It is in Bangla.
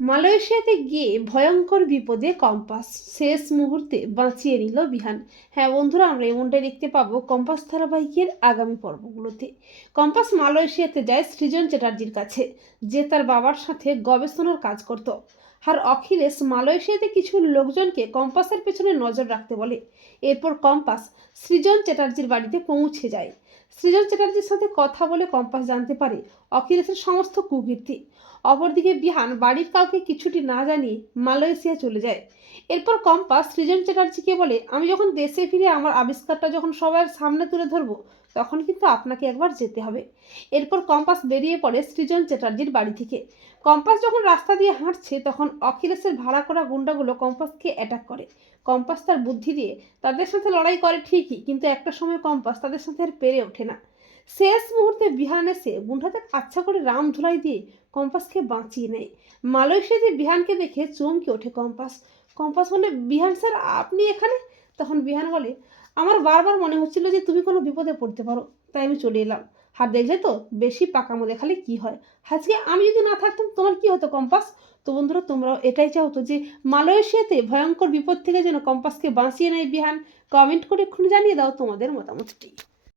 মালয়েশিয়াতে গিয়ে ভয়ঙ্কর বিপদে কম্পাস শেষ মুহূর্তে বাঁচিয়ে নিল বিহান। হ্যাঁ বন্ধুরা, আমরা এমনটাই দেখতে পাবো কম্পাস ধারাবাহিকের আগামী পর্বগুলোতে। কম্পাস মালয়েশিয়াতে যায় সৃজন চ্যাটার্জির কাছে, যে তার বাবার সাথে গবেষণার কাজ করত। আর অখিলেশ মালয়েশিয়াতে কিছু লোকজনকে কম্পাসের পেছনে নজর রাখতে বলে। এরপর কম্পাস সৃজন চ্যাটার্জির বাড়িতে পৌঁছে যায়। সৃজন চ্যাটার্জির সাথে কথা বলে কম্পাস জানতে পারে অখিলেশের সমস্ত কুকীর্তি। অপরদিকে বিহান বাড়ির কাউকে কিছুটি না জানিয়ে মালয়েশিয়া চলে যায়। এরপর কম্পাস সৃজন চ্যাটার্জিকে বলে, আমি যখন দেশে ফিরে আমার আবিষ্কারটা যখন সবার সামনে তুলে ধরবো, তখন কিন্তু আপনাকে একবার যেতে হবে। এরপর কম্পাস বেরিয়ে পড়ে সৃজন চ্যাটার্জির বাড়ি থেকে। কম্পাস যখন রাস্তা দিয়ে হাঁটছে, তখন অখিলেশের ভাড়া করা গুন্ডাগুলো কম্পাসকে অ্যাটাক করে। কম্পাস তার বুদ্ধি দিয়ে, তাদের সাথে লড়াই করে ঠিকই, কিন্তু একটা সময় কম্পাস তাদের সাথে আর পেরে ওঠে না। শেষ মুহূর্তে বিহান এসে গুন্ডাদের আচ্ছা করে রাম ধুলাই দিয়ে কম্পাসকে বাঁচিয়ে নেয়। মালয়েশিয়াতে বিহানকে দেখে চমকে ওঠে কম্পাস। কম্পাস বলে, বিহান স্যার, আপনি এখানে? তখন বিহান বলে, আমার বারবার মনে হচ্ছিল যে তুমি কোনো বিপদে পড়তে পারো। তাই আমি চলে এলাম। আর দেখলে তো বেশি পাকামো দেখালে কি হয়? আজকে আমি যদি না থাকতাম, তোমার কি হতো কম্পাস? তো বন্ধুরা, তোমরাও এটাই চাও তো যে মালয়েশিয়াতে ভয়ঙ্কর বিপদ থেকে যেন কম্পাসকে বাঁচিয়ে নেয় বিহান। কমেন্ট করে এক্ষুনি জানিয়ে দাও তোমাদের মতামতটি।